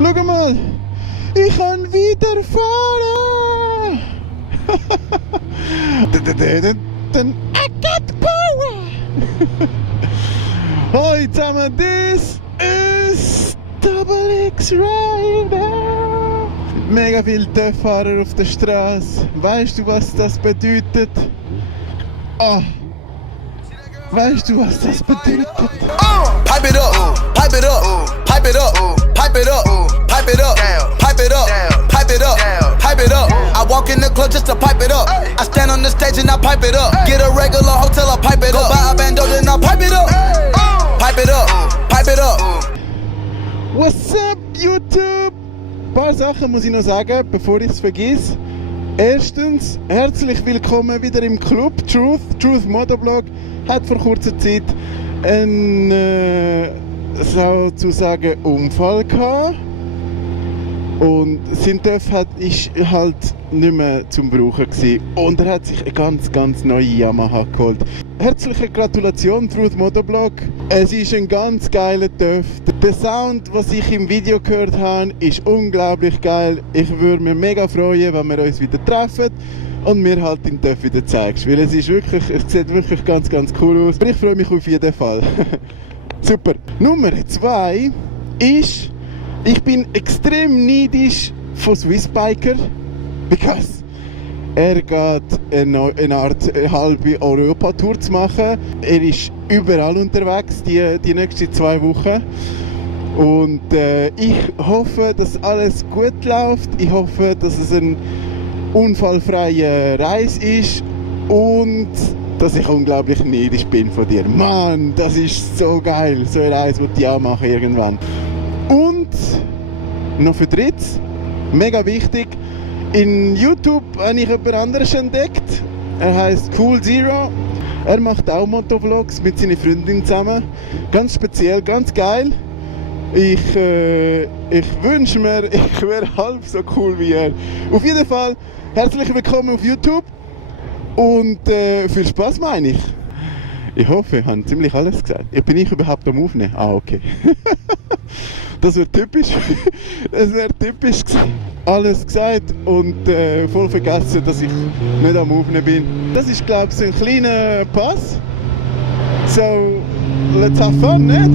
Schau mal, ich kann wieder fahren! I got power! Hallo zusammen, das ist Double X Rider! Mega viele TÜV-Fahrer auf der Straße. Weißt du, was das bedeutet? Ah! Weißt du, was das bedeutet? Pipe it up, pipe it up, pipe it up, pipe it up, pipe it up, pipe it up, pipe it up, pipe it up. I walk in the club just to pipe it up. I stand on the stage and I pipe it up. Get a regular hotel, I pipe it up. Go buy a bando, then I pipe it up. Pipe it up, pipe it up. What's up, YouTube? Ein paar Sachen muss ich noch sagen, bevor ich es vergesse. Erstens, herzlich willkommen wieder im Club Truth Motoblog hat vor kurzer Zeit einen sozusagen Unfall gehabt und sein TÜV ist halt nicht mehr zum Brauchen gewesen. Und er hat sich eine ganz neue Yamaha geholt. Herzliche Gratulation, Truth Motoblog. Es ist ein ganz geiler TÜV. Der Sound, was ich im Video gehört habe, ist unglaublich geil. Ich würde mich mega freuen, wenn wir uns wieder treffen und mir halt den TÜV wieder zeigst. Weil es sieht wirklich ganz cool aus. Aber ich freue mich auf jeden Fall. Super. Nummer 2 ist, ich bin extrem neidisch von Swissbiker, because er geht eine Art halbe Europa-Tour zu machen. Er ist überall unterwegs, die nächsten 2 Wochen. Und ich hoffe, dass alles gut läuft. Ich hoffe, dass es eine unfallfreie Reise ist. Und dass ich unglaublich neidisch bin von dir. Mann, das ist so geil. So eine Reise würde ich auch machen irgendwann. Und noch für drittes, mega wichtig, in YouTube habe ich jemand anderes entdeckt. Er heißt Cool Zero. Er macht auch Motovlogs mit seiner Freundin zusammen. Ganz speziell, ganz geil. Ich wünsche mir, ich wäre halb so cool wie er. Auf jeden Fall, herzlich willkommen auf YouTube. Und viel Spaß meine ich. Ich hoffe, ich habe ziemlich alles gesagt. Bin ich überhaupt am Aufnehmen? Ah, okay. Das wäre typisch. Das wäre typisch gewesen. Alles gesagt und voll vergessen, dass ich nicht am Aufnehmen bin. Das ist, glaube ich, so ein kleiner Pass. So, let's have fun, nicht?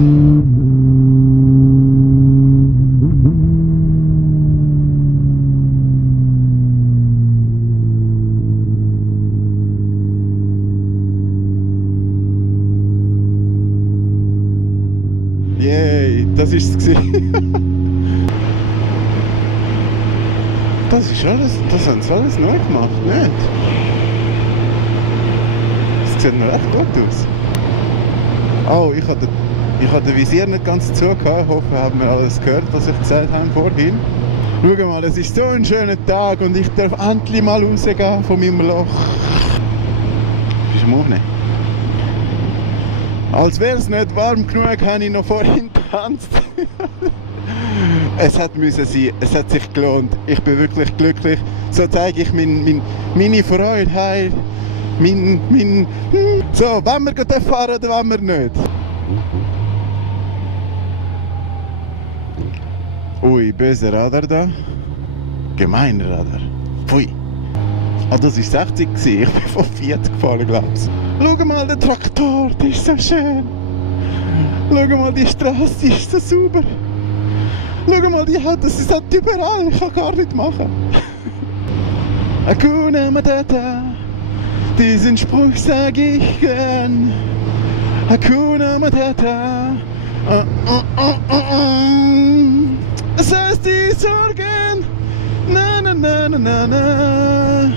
Yay, das ist es. Das haben sie alles neu gemacht, nicht? Das sieht noch echt gut aus. Oh, ich habe den Visier nicht ganz zugehört. Ich hoffe, haben wir alles gehört, was ich gesagt habe vorhin. Schau mal, es ist so ein schöner Tag und ich darf endlich mal rausgehen von meinem Loch. Bist du am Aufnehmen? Als wäre es nicht warm genug, habe ich noch vorhin getanzt. Es hat müssen sein, es hat sich gelohnt. Ich bin wirklich glücklich. So zeige ich meine Freude. So, wollen wir fahren oder wollen wir nicht? Ui, böser Radar da. Gemeiner Radar. Pfui. Ah, das war 60 gewesen. Ich bin von 40 gefahren, glaube ich. Schau mal, der Traktor, der ist so schön. Schau mal, die Straße, die ist so sauber. Schau mal, die Autos, es hat überall. Ich kann gar nicht machen. Hakuna Matata, diesen Spruch sag ich gern. Hakuna Matata. Es heißt die Sorgen. Na na na na na na.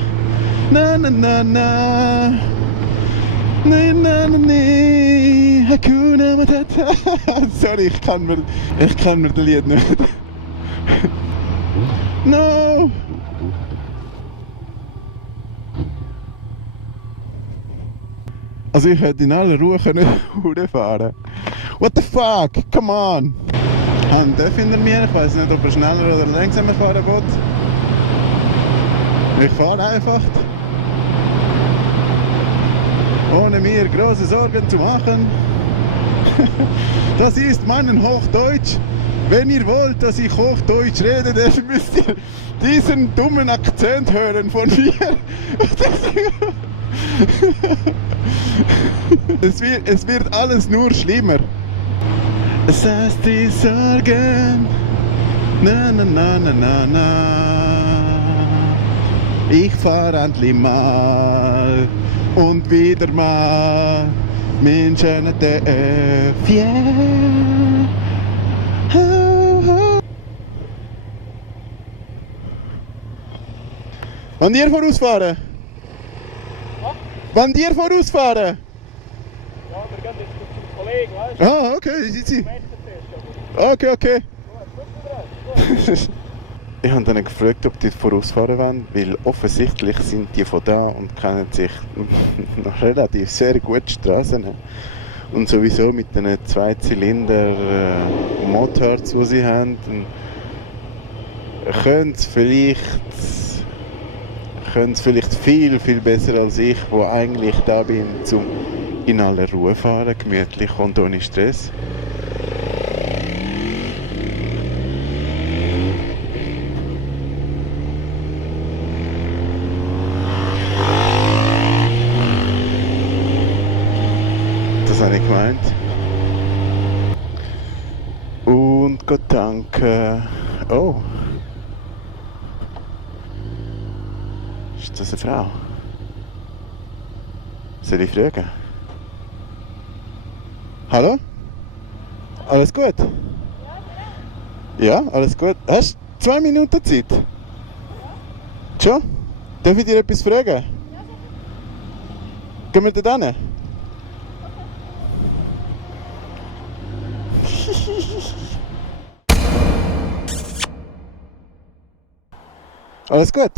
Na na na na. Nee, nee, nee, Hakuna Matata. Sorry, ich kann mir das Lied nicht. No! Also ich hätte in aller Ruhe nicht fahren. What the fuck? Come on! Ein Dörf hinter mir, ich weiß nicht, ob er schneller oder langsamer fahren will. Ich fahre einfach. Ohne mir große Sorgen zu machen. Das ist mein Hochdeutsch. Wenn ihr wollt, dass ich Hochdeutsch rede, dann müsst ihr diesen dummen Akzent hören von mir. Es wird alles nur schlimmer. Es heißt die Sorgen. Na na na na na na. Ich fahr endlich mal und wieder mal mein schöner Dörf. Yeah. Wann ihr vorausfahren? Was? Wann ihr vorausfahren? Ja, wir gehen jetzt zum Kollegen, weißt Ah, okay, sind Sie. Okay, okay. Ich habe dann gefragt, ob die vorausfahren wollen, weil offensichtlich sind die von da und kennen sich noch relativ sehr gut Straßen. Und sowieso mit den 2-Zylinder Motorz, die sie haben, können sie vielleicht viel, viel besser als ich, wo eigentlich da bin, zum in aller Ruhe fahren, gemütlich und ohne Stress. Das habe ich gemeint. Und Gott danke. Oh. Ist das eine Frau? Soll ich fragen? Hallo? Alles gut? Ja, alles gut. Hast du 2 Minuten Zeit? Schon? Darf ich dir etwas fragen? Gehen wir da hin? Alles gut?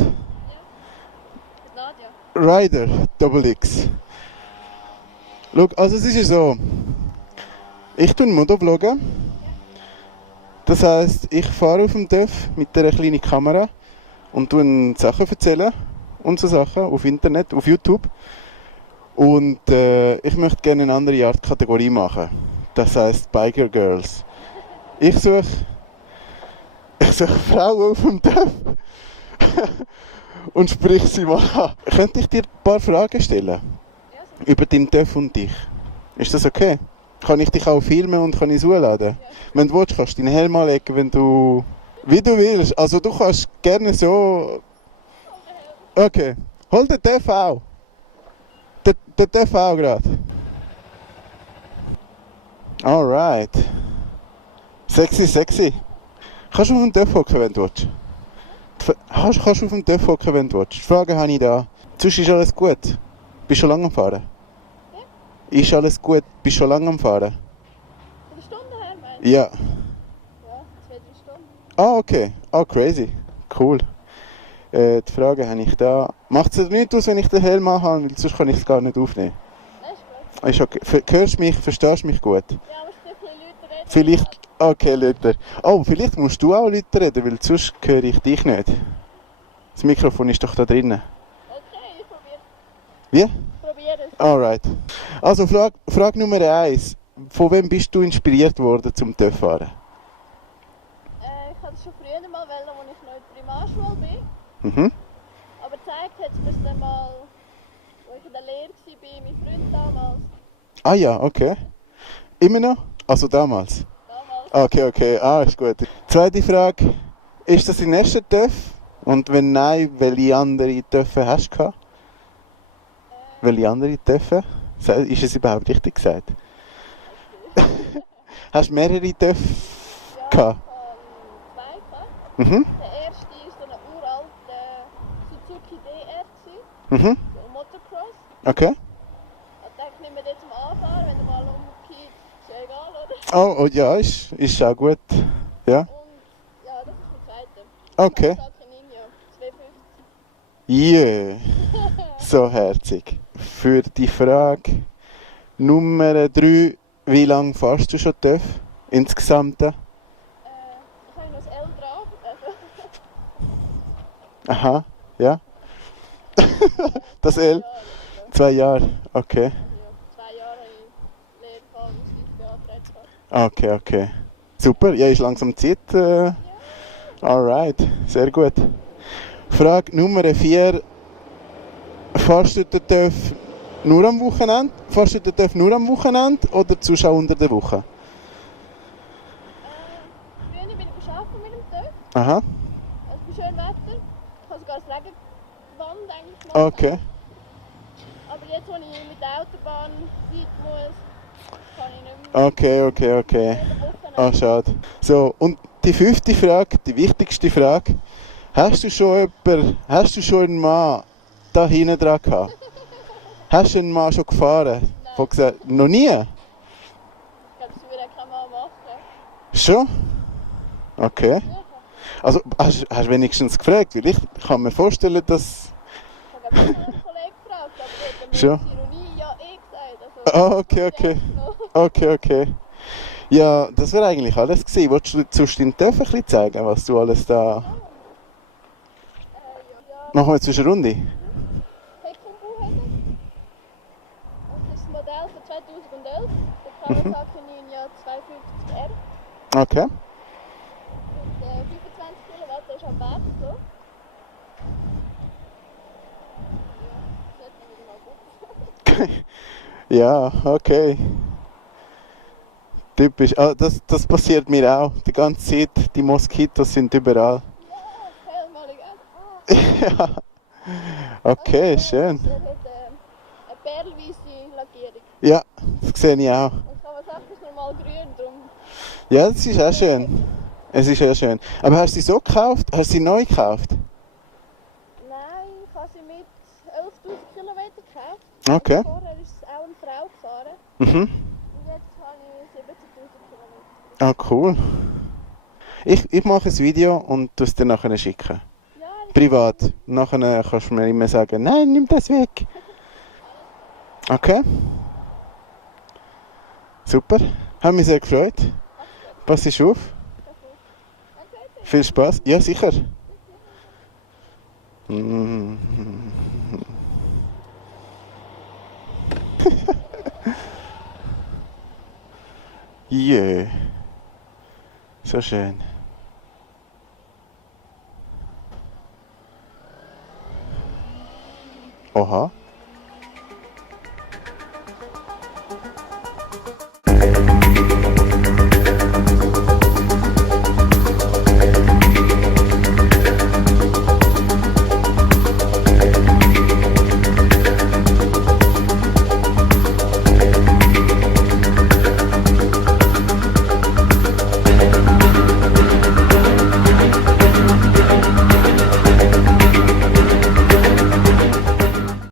Rider, XX. Schau, also es ist ja so. Ich tue Motovloggen. Das heisst, ich fahre auf dem Dörf mit einer kleinen Kamera und tue Sachen erzählen und so Sachen auf Internet, auf YouTube. Und ich möchte gerne eine andere Art Kategorie machen. Das heisst Biker Girls. Ich suche Frauen auf dem Dörf und sprich sie mal an. Könnte ich dir ein paar Fragen stellen? Über dein Dörf und dich? Ist das okay? Kann ich dich auch filmen und kann ich es hochladen? Ja. Wenn du willst, kannst du deinen Helm anlegen, wenn du... Wie du willst. Also du kannst gerne so... Okay. Hol den Dörf auch. Der Dörf auch gerade. Alright. Sexy, sexy. Kannst du auf dem Dörf hocken, wenn du willst? Kannst du auf dem Dörf hocken, wenn du willst? Die Frage habe ich da. Sonst ist alles gut. Bist du schon lange am Fahren? Ja. Ist alles gut? Bist du schon lange am Fahren? Eine Stunde her, meinst du? Ja. Ja, 2-3 Stunden. Ah, okay. Ah, crazy. Cool. Die Frage habe ich da. Macht es nicht aus, wenn ich den Helm anhabe, weil sonst kann ich es gar nicht aufnehmen. Das ist gut. Ist okay. Hörst du mich? Verstehst du mich gut? Ja, musst du ein bisschen lauter reden? Vielleicht... Okay, Leute. Oh, vielleicht musst du auch lauter reden, weil sonst höre ich dich nicht. Das Mikrofon ist doch da drinnen. Okay, ich probiere. Wie? Ich probiere es. Alright. Also Frage Nummer 1. Von wem bist du inspiriert worden zum Töffahren? Ich hatte es schon früher mal wollen, als ich noch in der Primarschule bin. Mhm. Aber gezeigt hat es mir dann mal, als ich in der Lehre war, mein Freund damals. Ah ja, okay. Immer noch? Also damals? Damals. Okay. Ah, ist gut. Zweite Frage. Ist das dein erster Töff? Und wenn nein, welche andere Töffe hast du gehabt? Welche andere Töffe? Ist es überhaupt richtig gesagt? Hast du mehrere Töffe Ja, gehabt? ich hatte 2 gehabt. Mhm. Der erste war so ein uralter Suzuki DR, Mhm. so ein Motocross. Okay. Ich dachte, nehmen wir den zum Anfahren, wenn er mal umkippt, ist ja egal, oder? Oh ja, ist auch gut. Ja. Und ja, das ist mein zweiter. Okay. Kawasaki Ninja, 250. Yeah. So herzig. Für die Frage Nummer 3, wie lange fährst du schon TÜV insgesamt? Ich habe noch das L drauf. Also. Aha, ja. Das L? 2 Jahre, okay. Ja, 2 Jahre in Lehre gehabt, Ausweis beantragt. Okay. Super, ja, ist langsam Zeit. Alright, sehr gut. Frage Nummer 4. Fährst du den TÜV nur am Wochenende? Fährst du den TÜV nur am Wochenende oder tust du auch unter der Woche? Früher bin ich arbeiten mit dem TÜV. Aha, Also bei schönem Wetter. Ich habe sogar das Regenwand eigentlich gemacht. okay. Aber jetzt, wo ich mit der Autobahn weit muss, kann ich nicht mehr. Okay. Ah, schade. So, und die 5. Frage, die wichtigste Frage. Hast du schon einen Mann da hinten dran gehabt? Hast du einen Mann schon gefahren? Nein. Von gesagt, noch nie? Ich glaube, das würde kein Mann machen. Schon? Okay. Wirklich. Also, hast du wenigstens gefragt? Weil ich kann mir vorstellen, dass... Ich habe gerade einen Kollegen gefragt, aber der hat Schon? mir Ironie ja gesagt. Also, Okay. noch. Okay. Ja, das wäre eigentlich alles gewesen. Wolltest du sonst den TÜV ein bisschen zeigen, was du alles da... Ja. Machen wir jetzt eine Runde? Heckcombo hat es. Das ist das Modell von 2011. Der Kawasaki Ninja 250R. Okay. Mit 25 Kilowatt, der ist am Berg so. Ja, sollte man wieder mal gucken. Ja, okay. Typisch. Ah, das passiert mir auch. Die ganze Zeit, die Moskitos sind überall. Ja, hellmalig. Ja. Okay, schön. Er hat eine perlweisse Lackierung. Ja, das sehe ich auch. Und Kawasaki ist normal grün, darum. Ja, das ist auch schön. Es ist sehr schön. Aber hast du sie so gekauft? Hast du sie neu gekauft? Nein, ich habe sie mit 11.000 Kilometer gekauft. Okay. Vorher ist auch eine Frau gefahren. Mhm. Und jetzt habe ich 17.000 Kilometer. Ah, cool. Ich mache ein Video und tu es dir nachher schicken. Ja, Privat. Nachher kannst du mir immer sagen, nein, nimm das weg. Okay. Super. Hat mich sehr gefreut. Pass dich auf. Viel Spaß. Ja, sicher. Jö. So schön. Oha.